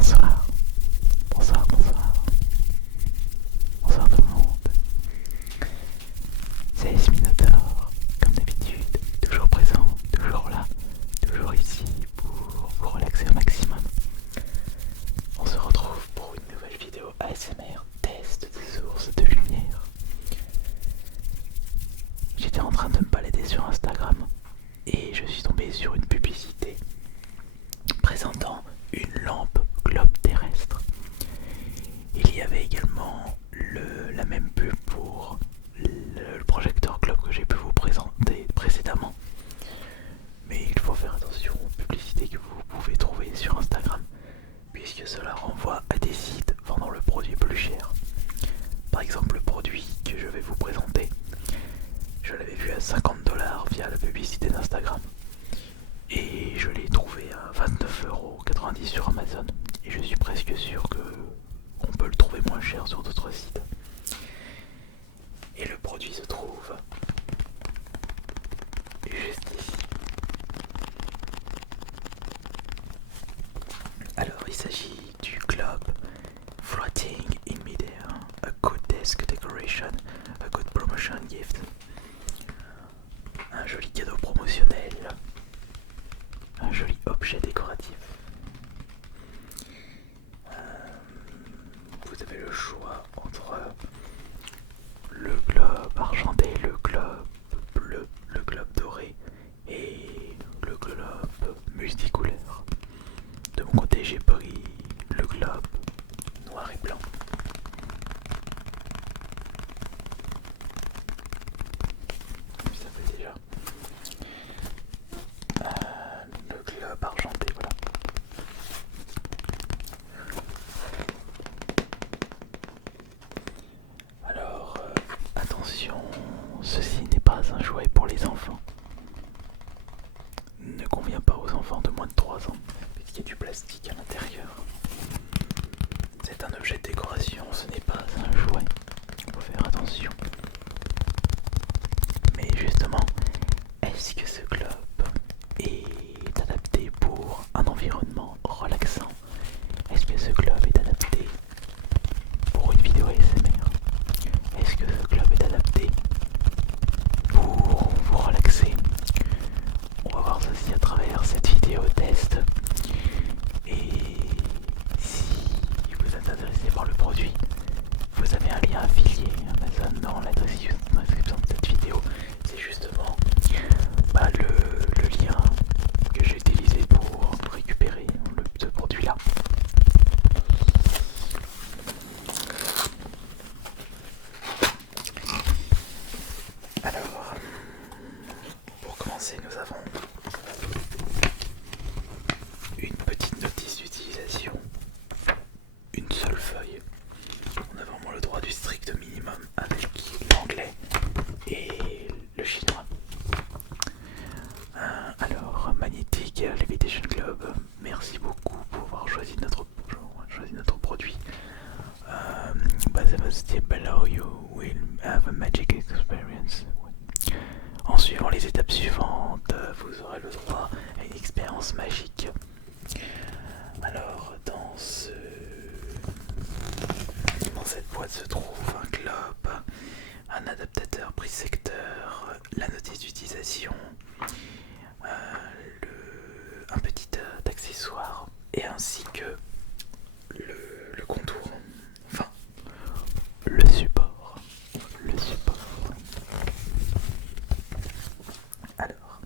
Bonsoir, bonsoir, bonsoir, bonsoir tout le monde. C'est Minotaur, comme d'habitude, toujours présent, toujours là, toujours ici pour vous relaxer un maximum. On se retrouve pour une nouvelle vidéo ASMR, test des sources de lumière. J'étais en train de me balader sur Instagram et je suis tombé sur une publicité présentant une lampe globe terrestre. Il y avait également la même pub pour le projecteur globe que j'ai pu vous présenter précédemment. Mais il faut faire attention aux publicités que vous pouvez trouver sur Instagram, puisque cela renvoie à des sites vendant le produit plus cher. Par exemple, le produit que je vais vous présenter, je l'avais vu à 50$ via la publicité d'Instagram. Et je l'ai trouvé à 29,90€ sur Amazon. Et je suis presque sûr que on peut le trouver moins cher sur d'autres sites. Et le produit se trouve juste ici. Alors il s'agit du globe Floating in Midair, a good desk decoration, a good promotion gift. Un joli cadeau promotionnel, un joli objet décoratif. Vous avez le choix entre le globe argenté, le globe bleu, le globe doré et le globe multicouleur. De mon côté, j'ai pris le globe noir et blanc. Ça fait déjà le globe argenté, voilà. Alors, attention, ceci n'est pas un jouet pour les enfants. Ne convient pas aux enfants de moins de 3 ans, puisqu'il y a du plastique à l'intérieur. C'est un objet de décoration, ce n'est pas un jouet. Il faut faire attention. Mais justement, est-ce que ce globe est adapté pour un environnement relaxant? Est-ce que ce globe est adapté pour une vidéo ASMR? Est-ce que ce globe est adapté pour vous relaxer? On va voir ceci à travers cette vidéo test. Et si vous êtes intéressé par le produit, vous avez un lien affilié Amazon dans la description de cette vidéo. C'est justement le lien que j'ai utilisé pour récupérer ce produit là. Alors, pour commencer, nous avons une petite notice d'utilisation, une seule feuille. On a vraiment le droit du strict minimum avec l'anglais et le chinois. Alors, Magnetic Levitation Globe, merci beaucoup pour avoir choisi notre produit. The below you will have a magic experience. En suivant les étapes suivantes, vous aurez le droit à une expérience magique. Alors, dans cette boîte se trouve un globe, un adaptateur prise secteur, la notice d'utilisation, un petit accessoire et ainsi que le contour. Enfin, le support. Alors,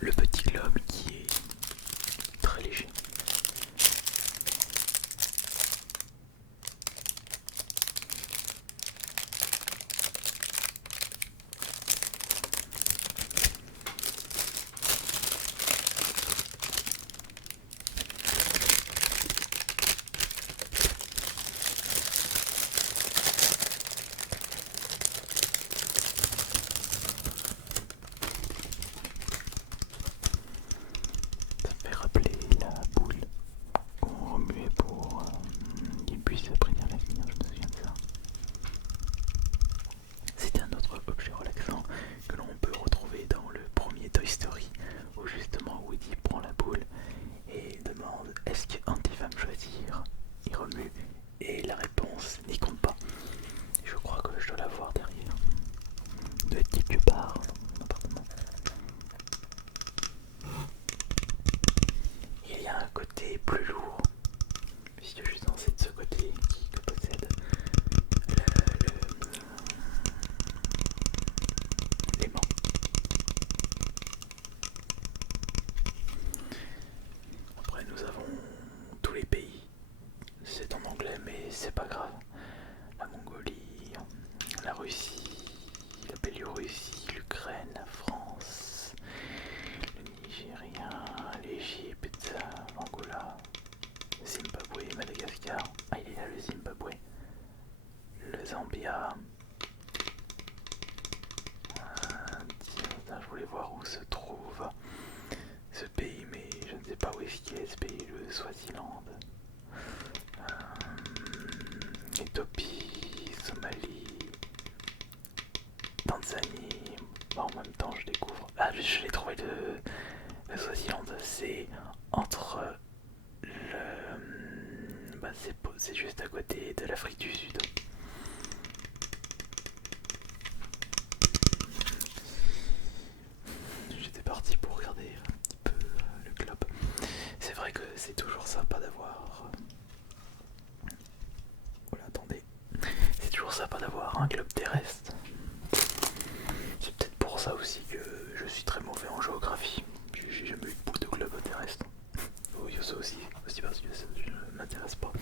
le petit globe qui est très léger. Ça me fait rappeler la boule qu'on remuait pour qu'il puisse prévenir l'avenir, je me souviens de ça. C'était un autre objet relaxant que l'on peut retrouver dans le premier Toy Story, où justement Woody prend la boule et demande est-ce qu'Andy va me choisir. Il remue et la réponse n'y compte pas. Je crois que je dois la voir derrière. Elle doit être quelque part dans mon appartement. Il y a un côté plus lourd, puisque justement c'est de ce côté que possède l'aimant. Après nous avons tous les pays. C'est en anglais mais c'est pas grave. La Mongolie, la Russie, la Biélorussie, l'Ukraine, la France, le Nigeria, l'Égypte, l'Angola, le Zimbabwe, Madagascar. Ah, il est là le Zimbabwe. Le Zambia. Tiens, je voulais voir où se trouve ce pays, mais je ne sais pas où est-ce qu'il est ce pays, le Swaziland. Éthiopie, Somalie, Tanzanie. Bon, en même temps, je découvre. Ah, je l'ai trouvé le Swaziland. C'est entre le. Bah, c'est juste à côté de l'Afrique du Sud. J'étais parti pour regarder un petit peu le globe. C'est vrai que c'est toujours sympa d'avoir. Voilà, attendez. C'est toujours sympa d'avoir un globe terrestre. C'est peut-être pour ça aussi que je suis très mauvais en géographie. J'ai jamais eu beaucoup de globes terrestres. Oui, ça aussi parce que ça ne m'intéresse pas.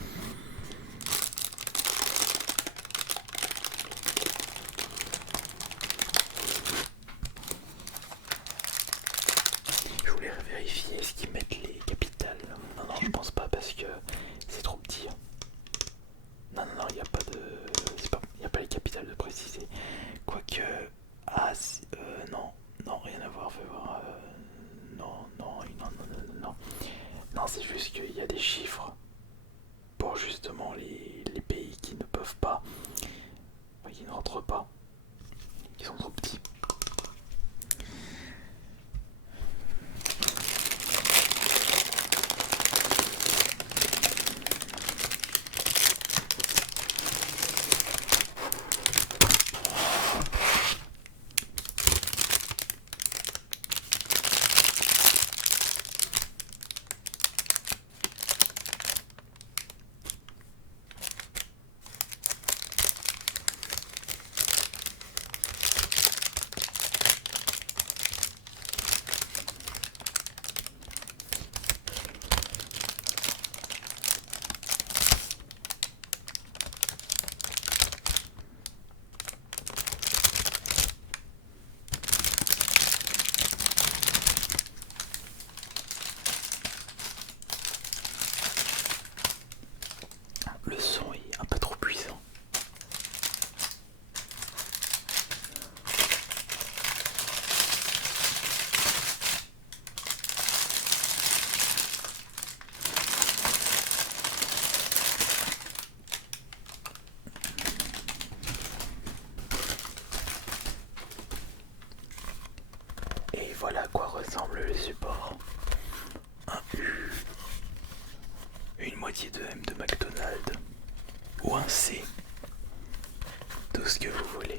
Je voulais vérifier est-ce qu'ils mettent les capitales. Non, je pense pas parce que c'est trop petit. Non, il n'y a pas de. Il n'y a pas les capitales de préciser. Quoique. Ah, non, rien à voir. Fais voir. Non. Non, c'est juste qu'il y a des chiffres pour justement les pays qui ne peuvent pas, enfin, qui ne rentrent pas, qui sont trop petits. Le son est un peu trop puissant. Et voilà à quoi ressemble le support. Un U, une moitié de M de McDonald's, ou un C, tout ce que vous voulez.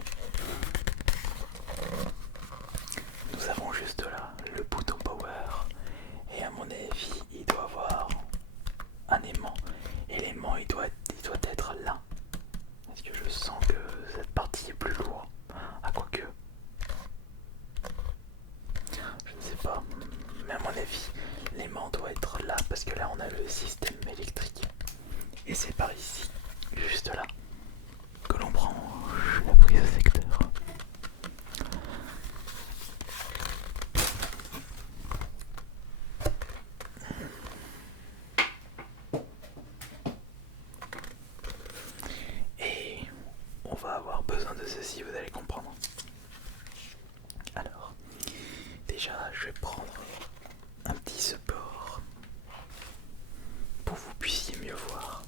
Nous avons juste là le bouton power, et à mon avis il doit avoir un aimant, et l'aimant il doit être là. Parce que je sens que cette partie est plus lourde. Ah, quoique. Je ne sais pas. le système électrique. Et c'est par ici, juste là, que l'on branche la prise secteur. Et on va avoir besoin de ceci, vous allez comprendre. Alors, déjà, je vais prendre un petit support pour que vous puissiez mieux voir.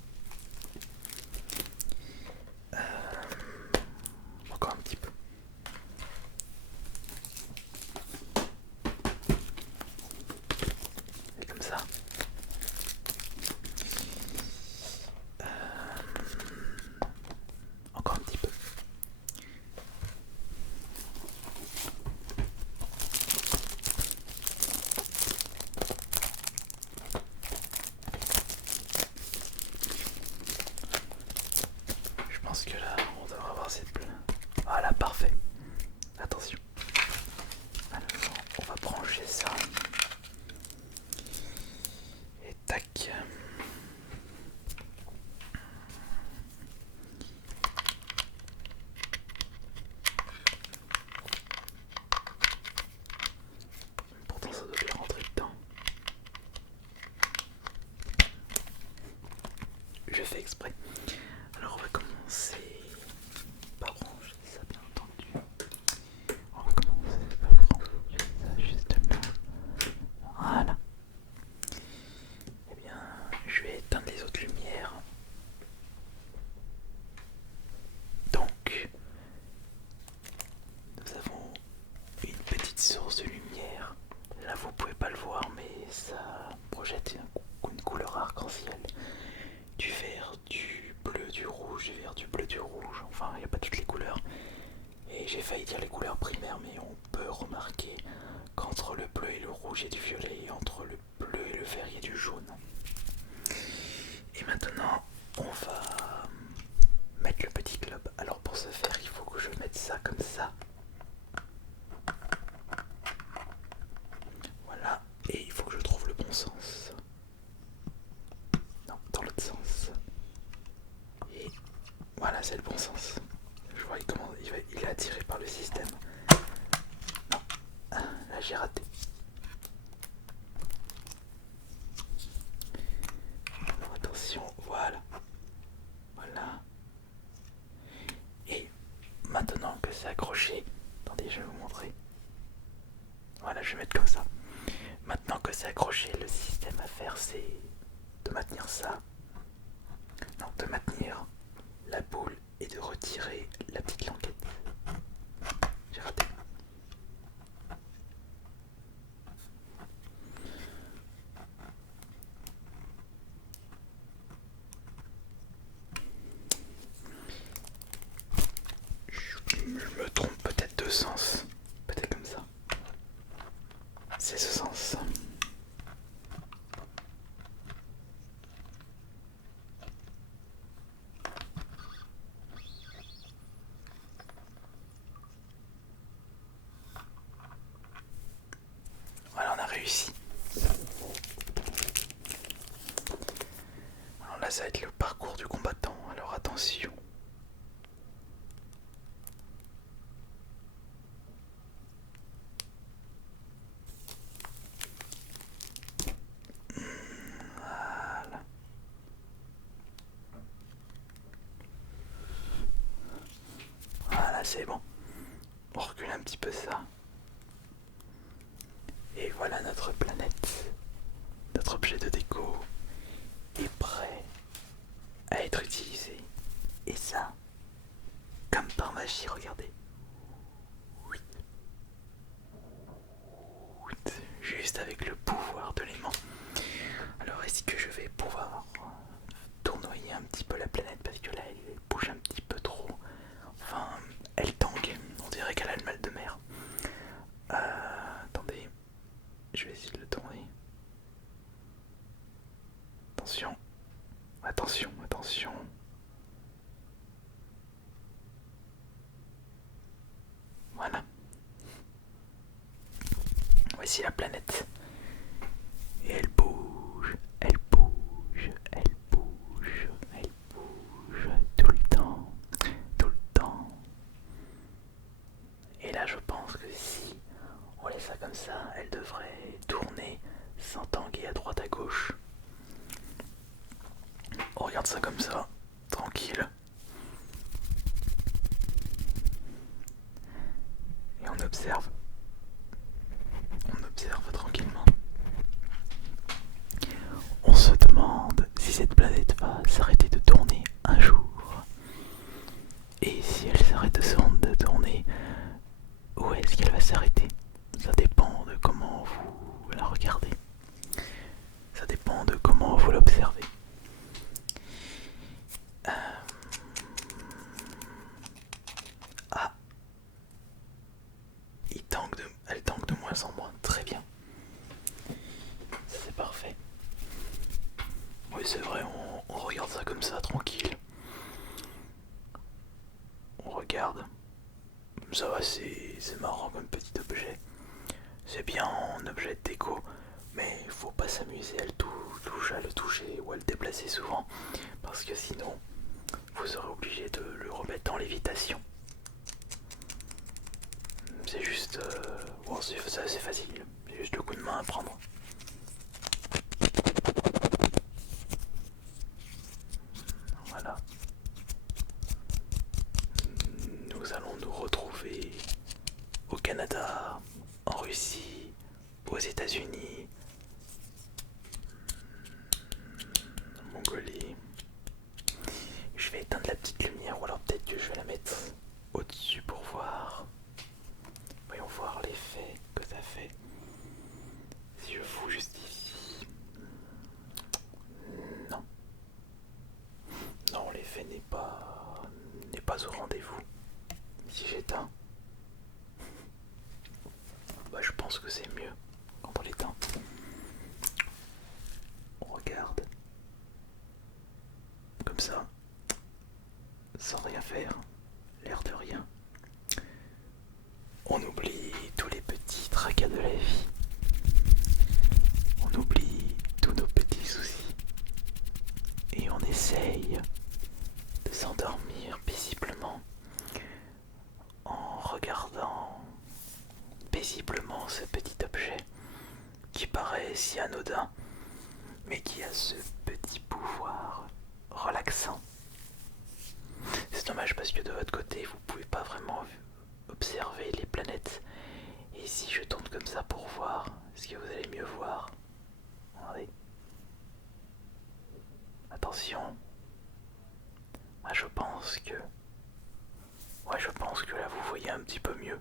Encore un petit peu. Et comme ça. Encore un petit peu. Je pense que là, on devrait avoir cette bleue. Voilà, parfait. Attention. Alors, on va brancher ça. Et tac. Pourtant, ça doit bien rentrer dedans. Je fais exprès. Alors, on va commencer par brancher ça, bien entendu. On va commencer par brancher ça juste là. Voilà. Eh bien, je vais éteindre les autres lumières. Donc, nous avons une petite source de lumière. Là, vous pouvez pas le voir, mais ça projette une couleur arc-en-ciel. Du vert, du bleu, du rouge, du vert, du bleu, du rouge. Enfin, il n'y a pas toutes les couleurs. Et j'ai failli dire les couleurs primaires, mais on peut remarquer qu'entre le bleu et le rouge, il y a du violet, et entre le bleu et le vert, il y a du jaune. Et maintenant, on va mettre le petit globe. Alors pour ce faire, il faut que je mette ça comme ça. Voilà, et il faut que je trouve le bon sens. Non, dans l'autre sens. Et voilà, c'est le bon sens. Je vois comment il est attiré par le système. Non, là j'ai raté. Alors attention, voilà. Voilà. Et maintenant que c'est accroché, attendez, je vais vous montrer. Voilà, je vais mettre comme ça. Maintenant que c'est accroché, le système à faire, c'est de maintenir ça. Non, de maintenir la boule et de retirer la petite languette. J'ai raté. Je me trompe peut-être de sens. Peut-être comme ça. C'est ce sens. Voilà, on a réussi. Alors là, ça va être le parcours du combattant. Alors attention. Voilà. Voilà, c'est bon. On recule un petit peu ça. Et voilà notre planète. Notre objet de déco est prêt à être utilisé. Et ça, comme par magie, regardez. Oui. Oui. Juste avec le pouvoir de l'aimant. Alors est-ce que je vais pouvoir tournoyer un petit peu la planète parce que là elle bouge un petit peu trop. Enfin, elle tangue. On dirait qu'elle a le mal de mer. Attendez, je vais essayer de le tourner. Attention, attention, attention. Voilà. Voici la planète. Et elle bouge, elle bouge. ça, elle devrait tourner sans tanguer à droite à gauche. On regarde ça comme ça, tranquille. Et on observe. On observe tranquillement. On se demande si cette planète va s'arrêter de tourner un jour. Et si elle s'arrête de tourner, où est-ce qu'elle va s'arrêter? Ça dépend de comment vous la regardez. Ça dépend de comment vous l'observez. Ah, elle tangue de moins en moins. Très bien. Ça c'est parfait. Oui, c'est vrai, on regarde ça comme ça, tranquille. On regarde. Ça va, c'est marrant comme petit objet. C'est bien en objet de déco, mais faut pas s'amuser à le toucher ou à le déplacer souvent, parce que sinon, vous serez obligé de le remettre en lévitation. C'est juste... bon, c'est assez facile, c'est juste le coup de main à prendre. Voilà. Nous allons nous retrouver au Canada, en Russie, aux États-Unis, en Mongolie. Je vais éteindre la petite lumière, ou alors peut-être que je vais la mettre au-dessus pour voir. Voyons voir l'effet que ça fait. Si je fous juste ici. Non. Non, l'effet n'est pas au rendez-vous. Si j'éteins, bah je pense que c'est mieux quand on l'éteint. On regarde. Comme ça. Sans rien faire. L'air de rien. On oublie tous les petits tracas de la vie. On oublie tous nos petits soucis. Et on essaye de s'endormir paisiblement en regardant paisiblement ce petit objet qui paraît si anodin, mais qui a ce petit pouvoir relaxant. C'est dommage parce que de votre côté, vous pouvez pas vraiment observer les planètes. Et si je tourne comme ça pour voir, est-ce que vous allez mieux voir? Regardez. Attention. Ah, je pense que... Ouais, je pense que là vous voyez un petit peu mieux.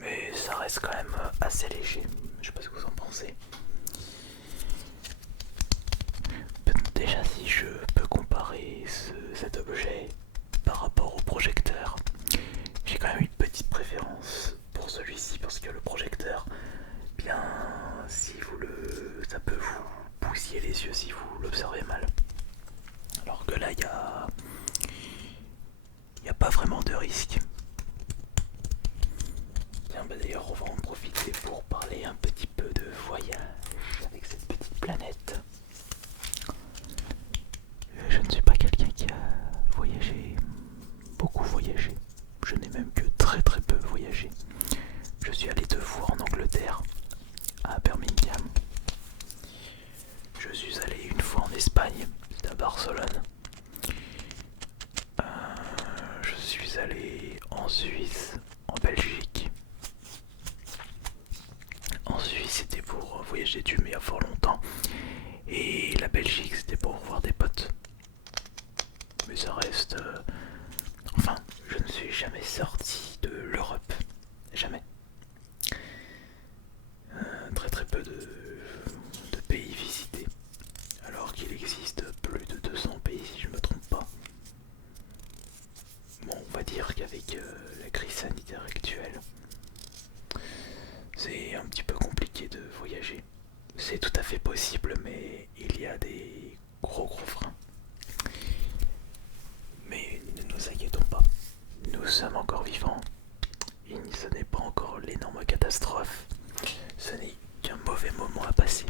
Mais ça reste quand même assez léger. Je sais pas ce que vous en pensez. Déjà, si je peux comparer cet objet par rapport au projecteur, j'ai quand même une petite préférence pour celui-ci parce que le projecteur, bien, si vous ça peut vous bousiller les yeux si vous l'observez mal. Alors que là, il y a pas vraiment de risque. Tiens, bah d'ailleurs, on va en profiter pour parler un petit peu de voyage avec cette petite planète. Je ne suis pas quelqu'un qui a voyagé, beaucoup voyagé. Je n'ai même que très très peu voyagé. Je suis allé 2 fois en Angleterre, à Birmingham. Je suis allé une fois en Espagne, à Barcelone. Je suis allé en Suisse, en Belgique. En Suisse, c'était pour voyager d'études, mais il y a fort longtemps. Et la Belgique, c'était pour voir des potes. Mais ça reste... Enfin, je ne suis jamais sorti de l'Europe. Jamais. Très très peu de pays visités. Alors qu'il existe plus de 200 pays si je ne me trompe pas. Bon, on va dire qu'avec la crise sanitaire actuelle, c'est un petit peu compliqué de voyager. C'est tout à fait possible, mais il y a des gros freins. Mais ne nous inquiétons pas, nous sommes encore vivants. Et ce n'est pas encore l'énorme catastrophe. Ce n'est qu'un mauvais moment à passer.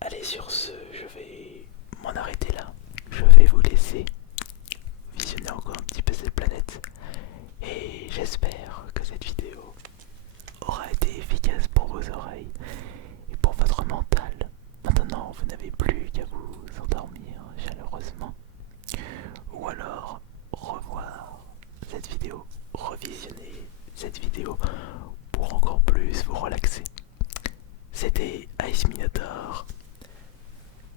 Allez, sur ce, je vais m'en arrêter là. Je vais vous laisser visionner encore un petit peu cette planète. Et j'espère que cette vidéo aura été efficace oreilles et pour votre mental. Maintenant, vous n'avez plus qu'à vous endormir chaleureusement. Ou alors, revoir cette vidéo, revisionner cette vidéo pour encore plus vous relaxer. C'était Ice Minotaur.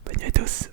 Bonne nuit à tous.